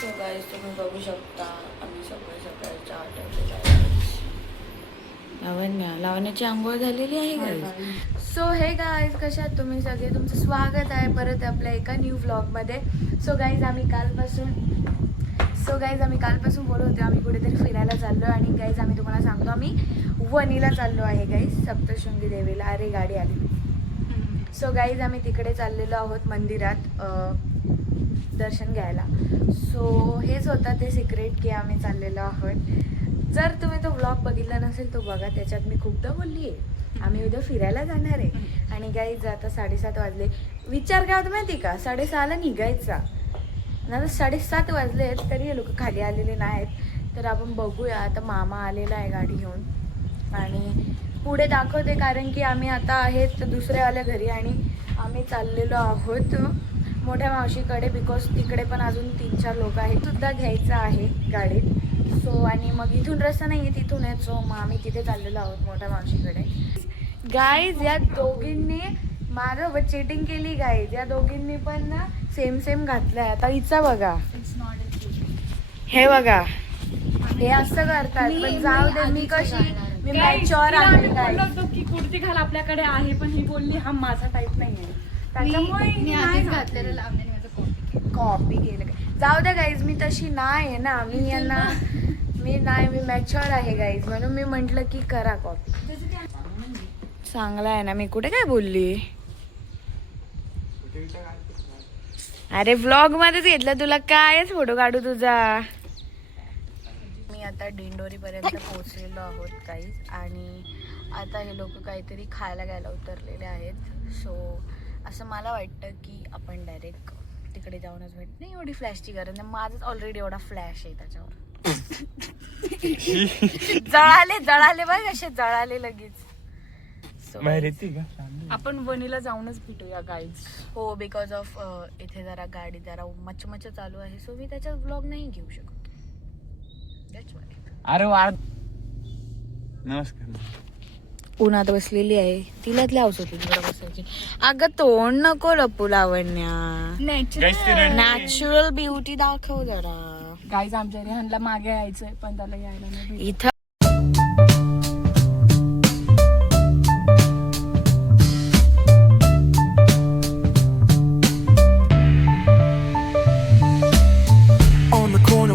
So guys तुम्ही बघू शकता आम्ही सकाळच्या 8 वाजता लावण्याची आंघोळ झालेली आहे गाईज. सो हे गाईज कशा आहात तुम्ही सगळे. तुमचं स्वागत आहे परत आपल्या एका न्यू व्लॉगमध्ये. सो गाईज आम्ही कालपासून बोलत होते आम्ही कुठेतरी फिरायला चाललो आणि गाईज आम्ही तुम्हाला सांगतो आम्ही वणीला चाललो आहे गाईज, सप्तशृंगी देवीला. अरे गाडी आली. सो गाईज आम्ही तिकडे चाललेलो आहोत मंदिरात दर्शन घ्यायला. सो हेच होतं ते सिक्रेट की आम्ही चाललेलो आहोत. जर तुम्ही तो व्लॉग बघितला नसेल तो बघा, त्याच्यात मी खूपदा बोलली आहे आम्ही उद्या फिरायला जाणार आहे. आणि गाईज आता 7:30 वाजले. विचार काय होता माहिती का, 6:30ला निघायचा, आता 7:30 वाजले तरी हे लोक खाली आलेले नाहीत. तर आपण बघूया. आता मामा आलेला आहे गाडी घेऊन आणि पुढे दाखवते, कारण की आम्ही आता आहेत दुसऱ्यावाल्या घरी आणि आम्ही चाललेलो आहोत मोठ्या मावशीकडे, बिकॉज तिकडे पण अजून 3-4 लोक आहेत, सुद्धा घ्यायचं आहे गाडीत. सो आणि मग इथून रस्ता नाही आहे, तिथून आहे. सो मग आम्ही तिथे चाललेलो आहोत मोठ्या मावशीकडे. गाईज या दोघींनी माझं चीटिंग केली गाईज. या दोघींनी पण ना सेम घातलाय. आता हिचा बघा, हे बघा, हे असं करतात. पण जाऊ दे, मी कशी मी मॅच्युअर आहे गाईज. की कुर्ती घाल आपल्याकडे आहे, पण ही बोलली हा माझा टाईप नाहीये, त्याच्यामुळे कॉपी केलं. जाऊ द्या गाईज, मी तशी नाही आहे ना. मी मॅच्युअर आहे गाईज, म्हणून मी म्हंटल की करा कॉपी. चांगला आहे ना. मी कुठे काय बोलली. अरे व्लॉग मध्येच घेतलं तुला, कायच फोटो काढू तुझा. मी आता दिंडोरी पर्यंत पोहोचलेलो आहोत गाईज आणि आता हे लोक काहीतरी खायला घ्यायला उतरलेले आहेत. सो असं मला वाटतं की आपण डायरेक्ट तिकडे जाऊनच भेट. नाही एवढी फ्लॅशची गरज नाही, माझंच ऑलरेडी एवढा फ्लॅश आहे त्याच्यावर. जळाले बघ, असे जळाले लगेच. आपण वणीला जाऊनच भेटूया गाईज. हो, बिकॉज ऑफ इथे जरा गाडी जरा मच चालू आहे. सो मी त्याच्यात ब्लॉग नाही घेऊ शकत. अरे वा, नमस्कार. उन्हात बसलेली आहे, तिलाच लावच होती तिकडे बसायची. अगं तोंड नको लपू लावण्या, नॅचरल ब्युटी दाखव जरा. गाईज आमच्या रेहानला मागे यायचंय पण त्याला यायला नाही. इथं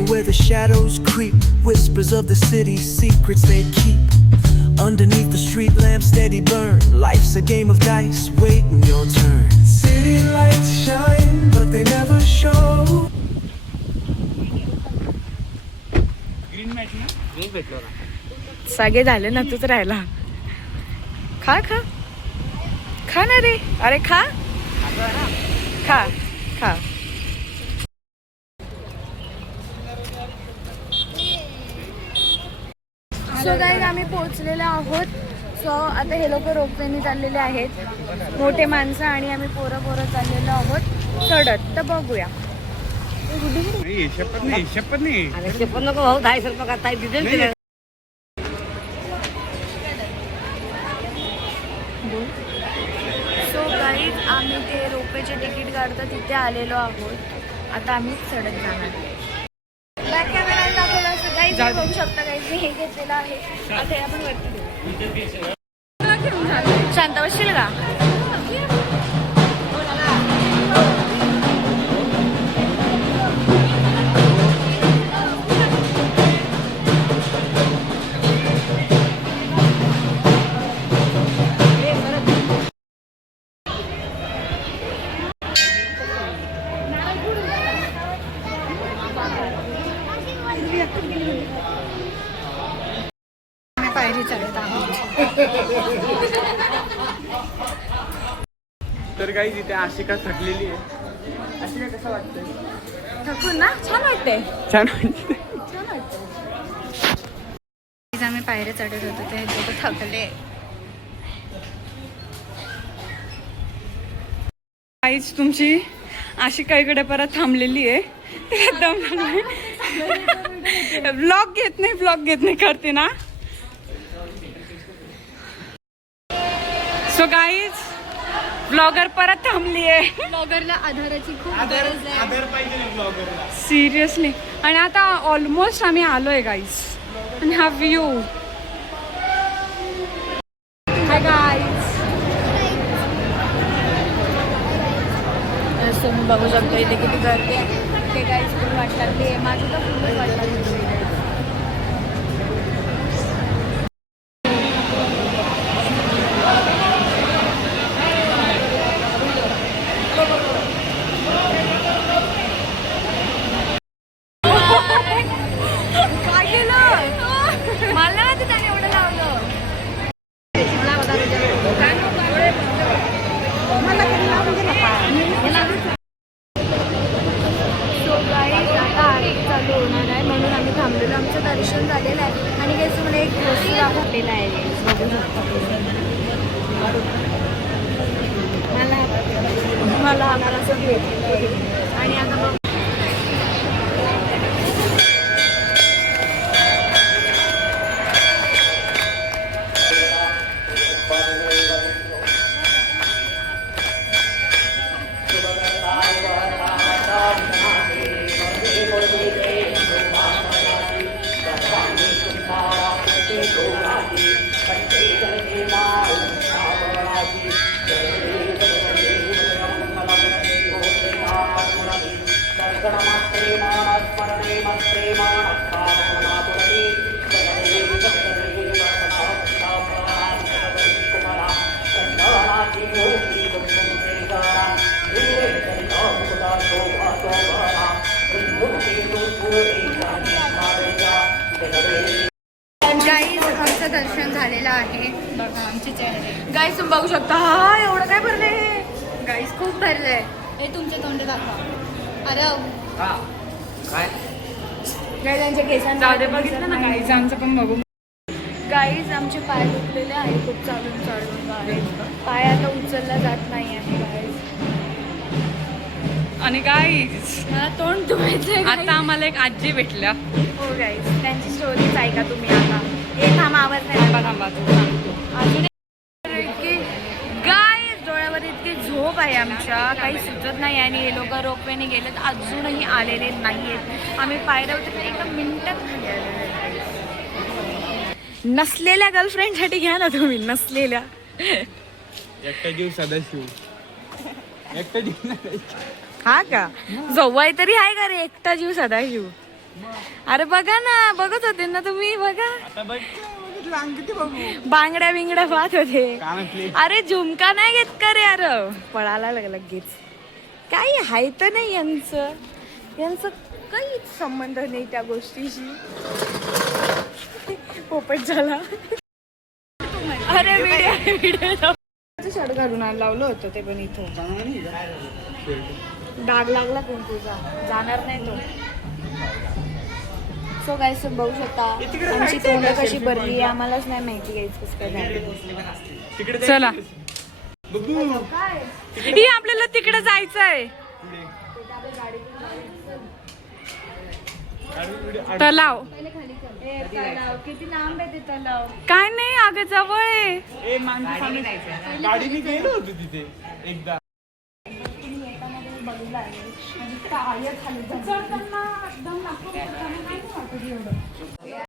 where the shadows creep, whispers of the city's secrets they keep. Underneath the street lamps steady burn, life's a game of dice, waiting your turn. City lights shine, but they never show. Green match ना, मी भेटलो ना. सगळे झाले ना, तूच राहिला. खा ना रे. अरे खा. सो गाईज आम्ही पोहोचलेलो आहोत. सो आता हे लोक रोपवेने चाललेले आहेत, मोठे माणसं, आणि आम्ही पोरं चाललेलो आहोत चढत. तर बघूया. शपथ नाही. नको भाऊ, 10 रुपये का ताई डिझेल. सो गाईज आम्ही ते रोपवेचे तिकीट काढतो तिथे आलेलो आहोत. आता आम्ही चढत जाणार. बॅक कॅमेरा दाखवला असं गाईज बघू शकता. गाईज मी हे घेतलेलं आहे. आता हे आपण वरती घेऊ. शांत बसशील का. पायरी चढत आहोत. तर काही तिथे आशिका थकलेली आहे. आशिका कसं वाटतंय. थकून ना छान वाटतंय. आम्ही पायऱ्या चढत होतो ते लोक थकले. गाईज तुमची आशिका इकडे परत थांबलेली आहे. ब्लॉग घेत नाही करते ना. सो गाईज ब्लॉगर परत थांबली आहे ब्लॉगरला आधाराची खूप गरज आहे. आधार पाहिजे ब्लॉगरला. सिरियसली. आणि आता ऑलमोस्ट आम्ही आलोय गाईस. आणि हा व्ह्यू. Hi guys. तुम्ही बघू शकता इथे किती गर्दी आहे. ते गाईज खूप वाट लागली आहे. माझी तर खूपच वाट लागली आहे. काय केलं मला ना त्याने एवढं लावलं. सो गाईज आता आरती चालू होणार आहे म्हणून आम्ही थांबलेलो. आमचं दर्शन झालेलं आहे. आणि काही तुम्हाला एक वस्तू दाखवलेला आहे बघू शकता मला आम्हाला असं भेटलेलं आहे. आणि आता बघ गाईज आमचं दर्शन झालेलं आहे. बघा आमचे चेहरे. गाईज तुम्ही बघू शकता. हा एवढं काय भरलंय हे. गाईज खूप भरलंय. हे तुमचे तोंड दाखवा. अरे काय गाईज त्यांच्या केसांना जाऊ दे बघितलं ना गाईज. आमचं पण बघू. गाईज आमचे पाय दुखलेले आहे खूप चालून चालून. गाईज पाय आता उचलला जात नाही आहे गाईज. आणि गाईज मला तोंड धुवायचंय आता आम्हाला एक आजी भेटल्या. हो गाईज त्यांची स्टोरीच ऐका तुम्ही आता. हे थांबा आवाज नाही थांबा थांबा तू सांगतो. अजून इतकी गाईज डोळ्यावर इतकी झोप आहे आमच्या. काही सुचत नाही. आणि हे लोक रोपवेने गेलेत अजूनही आलेले नाही आहेत. आम्ही पायऱ्या होते एका मिनिटात खाली आलेले आहेत. नसलेल्या गर्लफ्रेंडसाठी घ्या ना तुम्ही. नसलेल्या एकटा जीव सदाशिव. एकटा जीव हा का जवळ तरी आहे का रे एकटा जीव सदाशिव. अरे बघा ना बघत होते ना तुम्ही. बघा आता बघितलं किती बघू. बांगड्या बिंगड्या पाहत होते. कानातले अरे झुमका नाही घेत का रे. अरे पळायला लगेच. काही आहे तर नाही यांचं. काहीच संबंध नाही त्या गोष्टीशी. पोपट झाला. अरे व्हिडिओ शर्ट घालून लावलं होतं ते पण इथं. डाग लागला कोण तुझा जाणार नाही तो. सो गाईस बघू शकता आमची तोंड कशी भरली आम्हालाच नाही माहिती गाईस कसं काय झालं. चला बघू. ही आपल्याला तिकडे जायचंय. तलाव. किती लांब आहे ते तलाव. काय नाही अगं जवळ आहे. ए माणसं गाडीने गेलो होतो तिथे एकदा. बघितलं आहे म्हणजे पाय खाली